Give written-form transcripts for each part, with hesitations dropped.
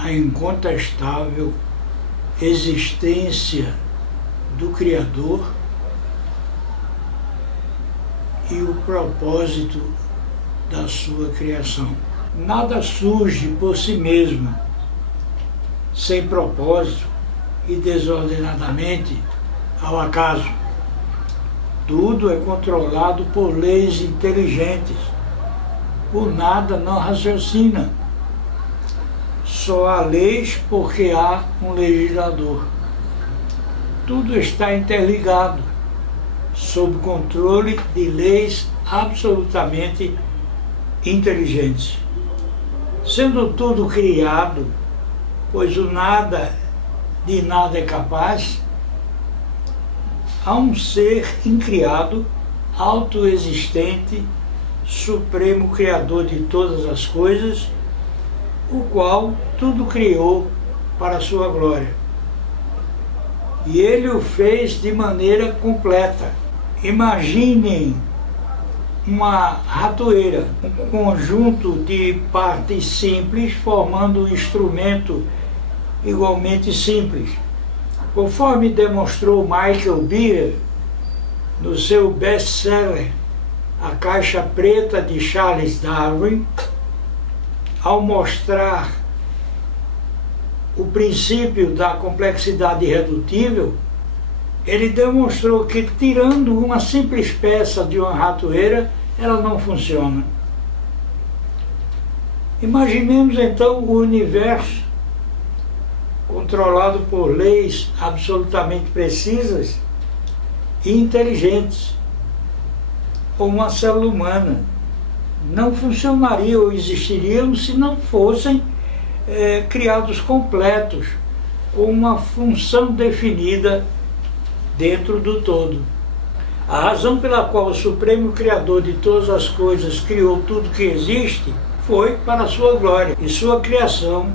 a incontestável existência do Criador e o propósito da sua criação. Nada surge por si mesmo, sem propósito e desordenadamente ao acaso. Tudo é controlado por leis inteligentes. Por nada não raciocina. Só há leis porque há um legislador. Tudo está interligado, sob controle de leis absolutamente inteligentes. Sendo tudo criado, pois o nada de nada é capaz, há um ser incriado, autoexistente, supremo criador de todas as coisas, o qual tudo criou para a sua glória. E ele o fez de maneira completa. Imaginem uma ratoeira, um conjunto de partes simples formando um instrumento igualmente simples. Conforme demonstrou Michael Beer no seu best-seller A Caixa Preta de Charles Darwin, ao mostrar o princípio da complexidade irredutível, ele demonstrou que, tirando uma simples peça de uma ratoeira, ela não funciona. Imaginemos então o universo controlado por leis absolutamente precisas e inteligentes, como uma célula humana. Não funcionaria ou existiriam se não fossem criados completos, com uma função definida dentro do todo. A razão pela qual o Supremo Criador de todas as coisas criou tudo que existe foi para a sua glória, e sua criação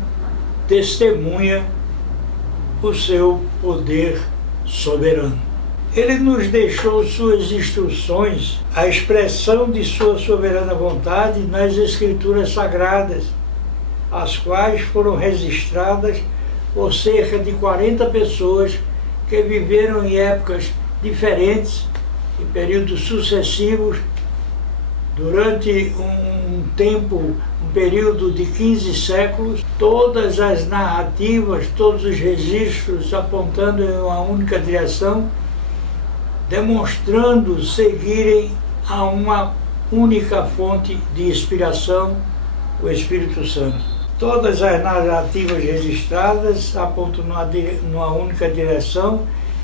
testemunha o seu poder soberano. Ele nos deixou suas instruções, a expressão de sua soberana vontade nas Escrituras Sagradas, as quais foram registradas por cerca de 40 pessoas que viveram em épocas diferentes, em períodos sucessivos, durante um período de 15 séculos, todas as narrativas, todos os registros apontando em uma única direção, demonstrando seguirem a uma única fonte de inspiração, o Espírito Santo. Todas as narrativas registradas apontam numa única direção,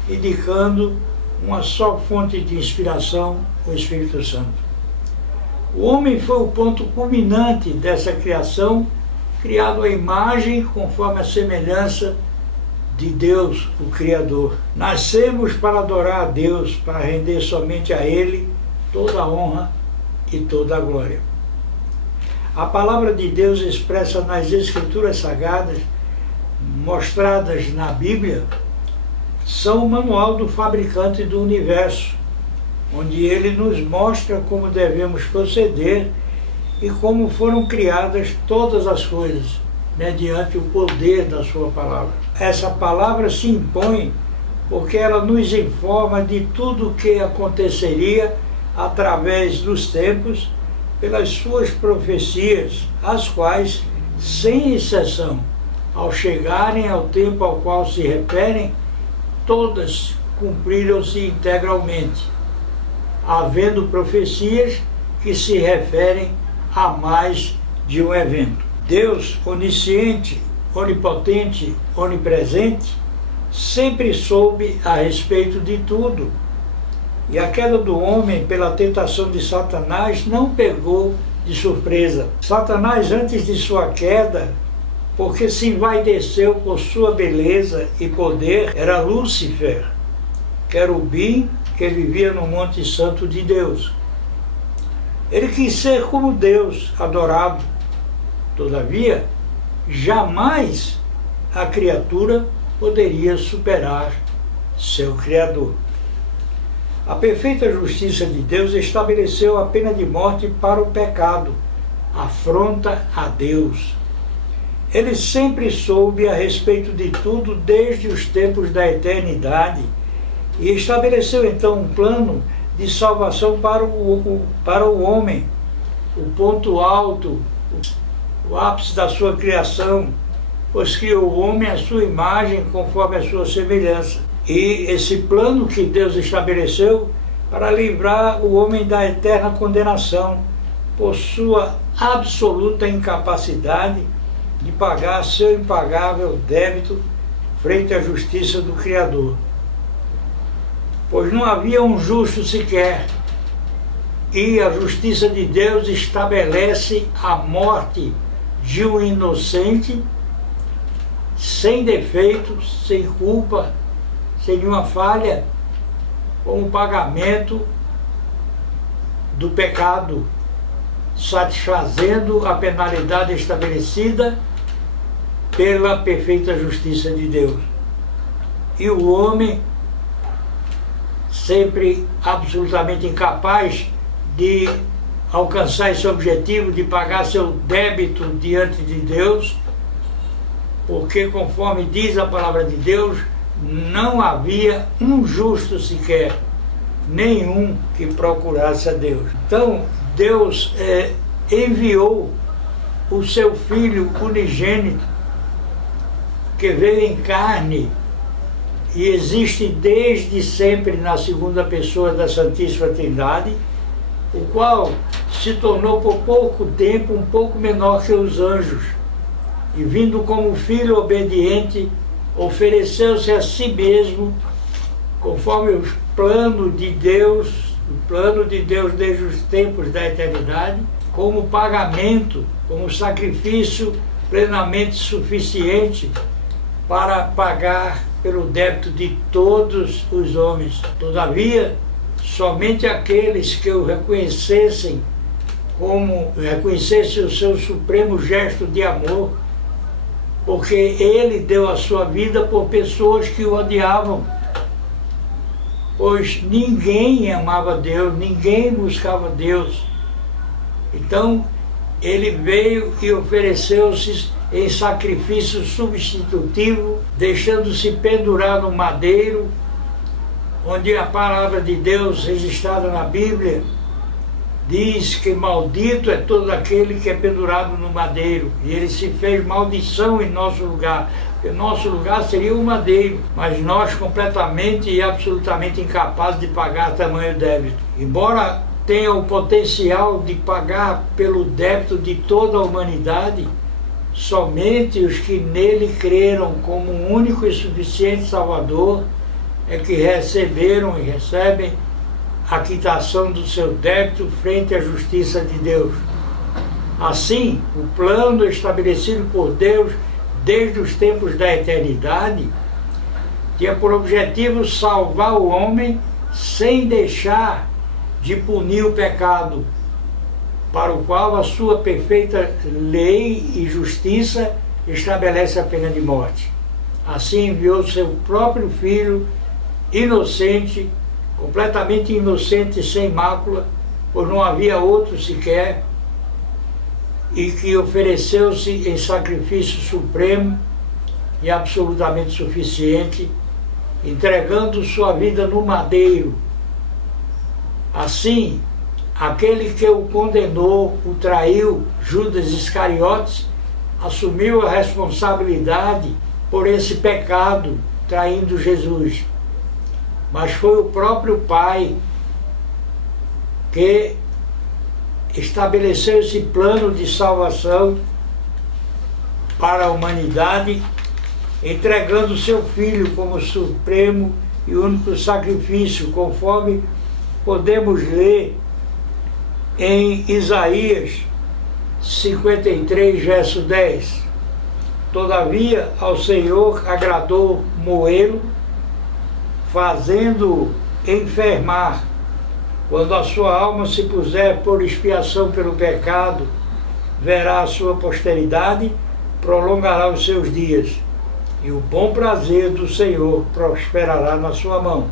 indicando uma só fonte de inspiração, o Espírito Santo. O homem foi o ponto culminante dessa criação, criado à imagem conforme a semelhança de Deus, o Criador. Nascemos para adorar a Deus, para render somente a Ele toda a honra e toda a glória. A palavra de Deus expressa nas Escrituras Sagradas, mostradas na Bíblia, são o manual do fabricante do universo, onde ele nos mostra como devemos proceder e como foram criadas todas as coisas, mediante o poder da sua palavra. Essa palavra se impõe porque ela nos informa de tudo o que aconteceria através dos tempos, pelas suas profecias, as quais, sem exceção, ao chegarem ao tempo ao qual se referem, todas cumpriram-se integralmente, havendo profecias que se referem a mais de um evento. Deus, onisciente, onipotente, onipresente, sempre soube a respeito de tudo. E a queda do homem pela tentação de Satanás não pegou de surpresa. Satanás, antes de sua queda, porque se envaideceu por sua beleza e poder, era Lúcifer, querubim que vivia no Monte Santo de Deus. Ele quis ser como Deus, adorado. Todavia, jamais a criatura poderia superar seu Criador. A perfeita justiça de Deus estabeleceu a pena de morte para o pecado, afronta a Deus. Ele sempre soube a respeito de tudo desde os tempos da eternidade e estabeleceu então um plano de salvação para o homem, o ponto alto, o ápice da sua criação, pois criou o homem à sua imagem conforme a sua semelhança. E esse plano que Deus estabeleceu para livrar o homem da eterna condenação por sua absoluta incapacidade de pagar seu impagável débito frente à justiça do Criador. Pois não havia um justo sequer, e a justiça de Deus estabelece a morte de um inocente, sem defeito, sem culpa, sem nenhuma falha, como pagamento do pecado, satisfazendo a penalidade estabelecida pela perfeita justiça de Deus. E o homem, sempre absolutamente incapaz de alcançar esse objetivo, de pagar seu débito diante de Deus, porque, conforme diz a palavra de Deus, não havia um justo sequer, nenhum que procurasse a Deus. Então, Deus enviou o seu Filho unigênito, que veio em carne e existe desde sempre na segunda pessoa da Santíssima Trindade, o qual se tornou por pouco tempo um pouco menor que os anjos, e vindo como filho obediente, ofereceu-se a si mesmo, conforme o plano de Deus desde os tempos da eternidade, como pagamento, como sacrifício plenamente suficiente para pagar pelo débito de todos os homens. Todavia, somente aqueles que o reconhecessem o seu supremo gesto de amor, porque ele deu a sua vida por pessoas que o odiavam, pois ninguém amava Deus, ninguém buscava Deus. Então, ele veio e ofereceu-se em sacrifício substitutivo, deixando-se pendurar no madeiro, onde a palavra de Deus registrada na Bíblia diz que maldito é todo aquele que é pendurado no madeiro, e ele se fez maldição em nosso lugar, porque nosso lugar seria o madeiro, mas nós completamente e absolutamente incapazes de pagar tamanho débito. Embora tenha o potencial de pagar pelo débito de toda a humanidade, somente os que nele creram como um único e suficiente Salvador é que receberam e recebem a quitação do seu débito frente à justiça de Deus. Assim, o plano estabelecido por Deus desde os tempos da eternidade tinha por objetivo salvar o homem sem deixar de punir o pecado, para o qual a sua perfeita lei e justiça estabelece a pena de morte. Assim enviou seu próprio Filho, inocente, completamente inocente, sem mácula, pois não havia outro sequer, e que ofereceu-se em sacrifício supremo e absolutamente suficiente, entregando sua vida no madeiro. Assim, aquele que o condenou, o traiu, Judas Iscariotes, assumiu a responsabilidade por esse pecado, traindo Jesus. Mas foi o próprio Pai que estabeleceu esse plano de salvação para a humanidade, entregando seu Filho como supremo e único sacrifício, conforme podemos ler em Isaías 53, verso 10. Todavia ao Senhor agradou moê-lo, fazendo-o enfermar. Quando a sua alma se puser por expiação pelo pecado, verá a sua posteridade, prolongará os seus dias, e o bom prazer do Senhor prosperará na sua mão.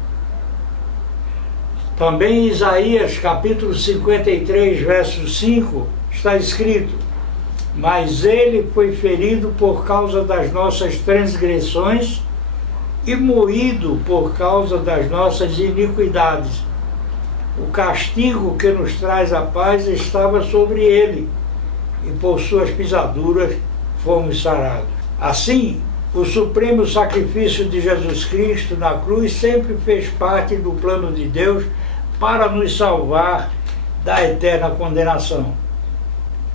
Também em Isaías capítulo 53, verso 5, está escrito: mas ele foi ferido por causa das nossas transgressões e moído por causa das nossas iniquidades. O castigo que nos traz a paz estava sobre ele, e por suas pisaduras fomos sarados. Assim, o supremo sacrifício de Jesus Cristo na cruz sempre fez parte do plano de Deus para nos salvar da eterna condenação.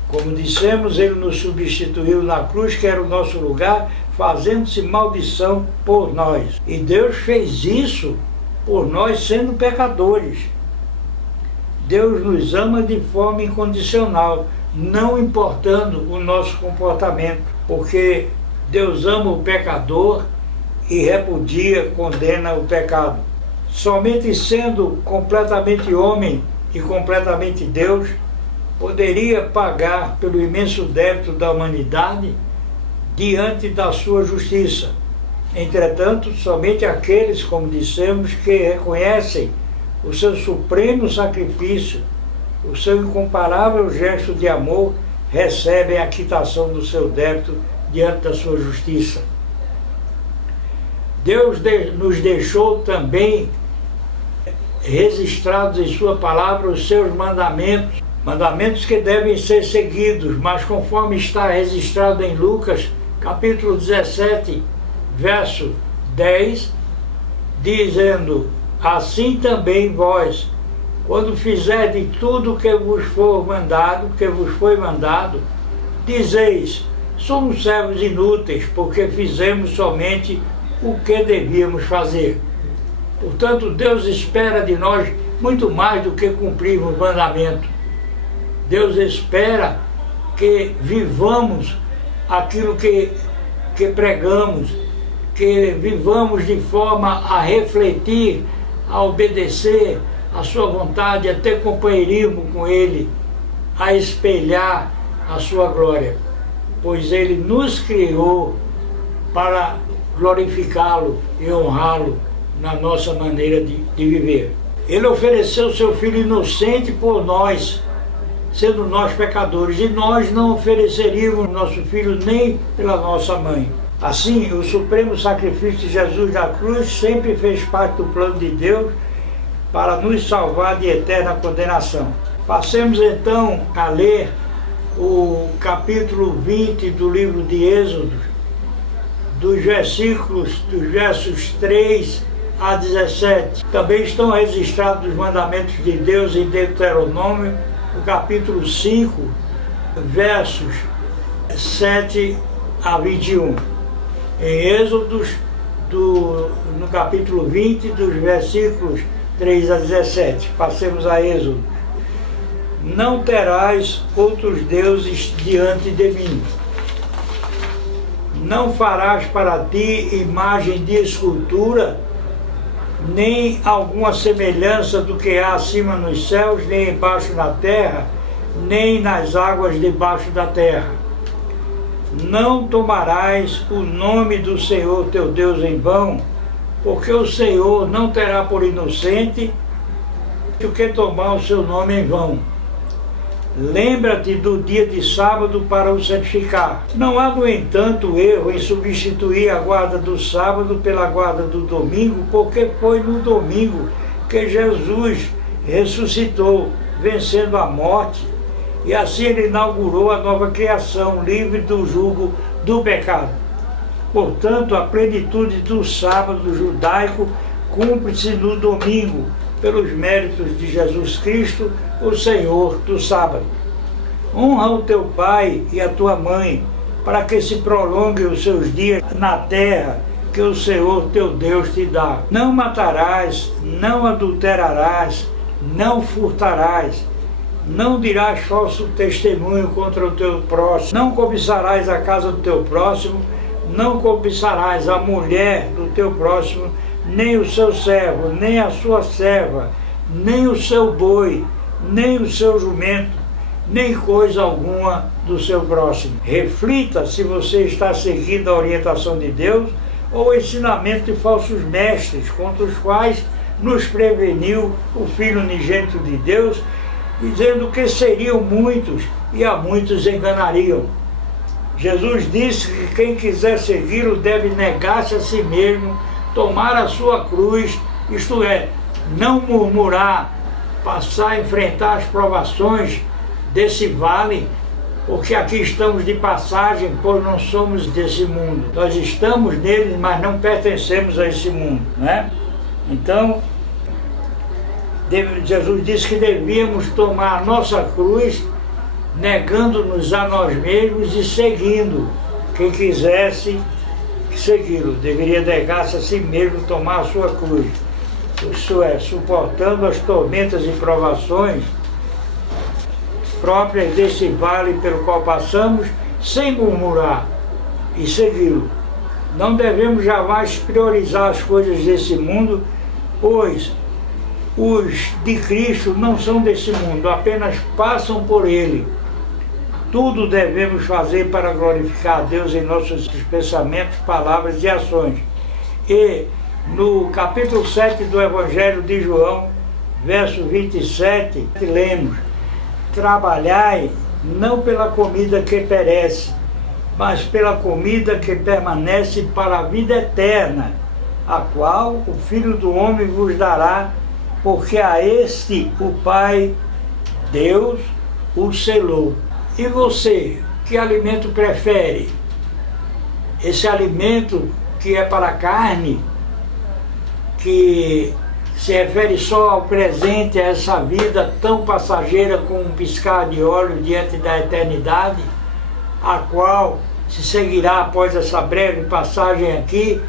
Como dissemos, ele nos substituiu na cruz, que era o nosso lugar, fazendo-se maldição por nós. E Deus fez isso por nós sendo pecadores. Deus nos ama de forma incondicional, não importando o nosso comportamento, porque Deus ama o pecador e repudia, condena o pecado. Somente sendo completamente homem e completamente Deus, poderia pagar pelo imenso débito da humanidade diante da sua justiça. Entretanto, somente aqueles, como dissemos, que reconhecem o seu supremo sacrifício, o seu incomparável gesto de amor, recebem a quitação do seu débito diante da sua justiça. Deus nos deixou também registrados em sua palavra os seus mandamentos, mandamentos que devem ser seguidos, mas conforme está registrado em Lucas, capítulo 17, verso 10, dizendo: assim também vós, quando fizerdes tudo o que vos foi mandado, dizeis: somos servos inúteis, porque fizemos somente o que devíamos fazer. Portanto, Deus espera de nós muito mais do que cumprirmos o mandamento. Deus espera que vivamos aquilo que pregamos, que vivamos de forma a refletir, a obedecer a sua vontade, a ter companheirismo com Ele, a espelhar a sua glória, pois Ele nos criou para glorificá-lo e honrá-lo na nossa maneira de viver. Ele ofereceu seu Filho inocente por nós, sendo nós pecadores, e nós não ofereceríamos nosso Filho nem pela nossa mãe. Assim, o supremo sacrifício de Jesus na cruz sempre fez parte do plano de Deus para nos salvar de eterna condenação. Passemos então a ler o capítulo 20 do livro de Êxodo, dos versos 3 a 17. Também estão registrados os mandamentos de Deus em Deuteronômio, o capítulo 5, versos 7 a 21. Em Êxodos, no capítulo 20, dos versículos 3 a 17. Passemos a Êxodo. Não terás outros deuses diante de mim. Não farás para ti imagem de escultura, nem alguma semelhança do que há acima nos céus, nem embaixo na terra, nem nas águas debaixo da terra. Não tomarás o nome do Senhor teu Deus em vão, porque o Senhor não terá por inocente o que tomar o seu nome em vão. Lembra-te do dia de sábado para o santificar. Não há, no entanto, erro em substituir a guarda do sábado pela guarda do domingo, porque foi no domingo que Jesus ressuscitou, vencendo a morte, e assim ele inaugurou a nova criação, livre do jugo do pecado. Portanto, a plenitude do sábado judaico cumpre-se no domingo, pelos méritos de Jesus Cristo, o Senhor do sábado. Honra o teu pai e a tua mãe, para que se prolonguem os seus dias na terra que o Senhor teu Deus te dá. Não matarás, não adulterarás, não furtarás, não dirás falso testemunho contra o teu próximo, não cobiçarás a casa do teu próximo, não cobiçarás a mulher do teu próximo, nem o seu servo, nem a sua serva, nem o seu boi, nem o seu jumento, nem coisa alguma do seu próximo. Reflita se você está seguindo a orientação de Deus ou o ensinamento de falsos mestres, contra os quais nos preveniu o Filho unigênito de Deus, dizendo que seriam muitos e a muitos enganariam. Jesus disse que quem quiser segui-lo deve negar-se a si mesmo, tomar a sua cruz, isto é, não murmurar, passar a enfrentar as provações desse vale, porque aqui estamos de passagem, pois não somos desse mundo. Nós estamos nele, mas não pertencemos a esse mundo, né? Então, Jesus disse que devíamos tomar a nossa cruz, negando-nos a nós mesmos e seguindo. Quem quisesse segui-lo deveria negar-se a si mesmo, tomar a sua cruz. Isso é, suportando as tormentas e provações próprias desse vale pelo qual passamos, sem murmurar, e segui-lo. Não devemos jamais priorizar as coisas desse mundo, pois os de Cristo não são desse mundo, apenas passam por ele. Tudo devemos fazer para glorificar a Deus em nossos pensamentos, palavras e ações. E no capítulo 7 do Evangelho de João, verso 27, lemos: trabalhai não pela comida que perece, mas pela comida que permanece para a vida eterna, a qual o Filho do Homem vos dará, porque a este o Pai, Deus, o selou. E você, que alimento prefere? Esse alimento que é para a carne, que se refere só ao presente, a essa vida tão passageira como um piscar de olhos diante da eternidade, a qual se seguirá após essa breve passagem aqui,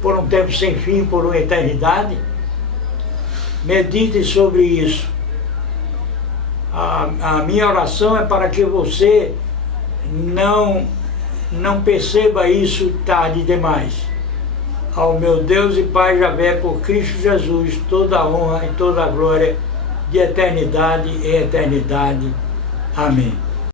por um tempo sem fim, por uma eternidade? Medite sobre isso. A minha oração é para que você não perceba isso tarde demais. Ao meu Deus e Pai Javé, por Cristo Jesus, toda a honra e toda a glória, de eternidade em eternidade. Amém.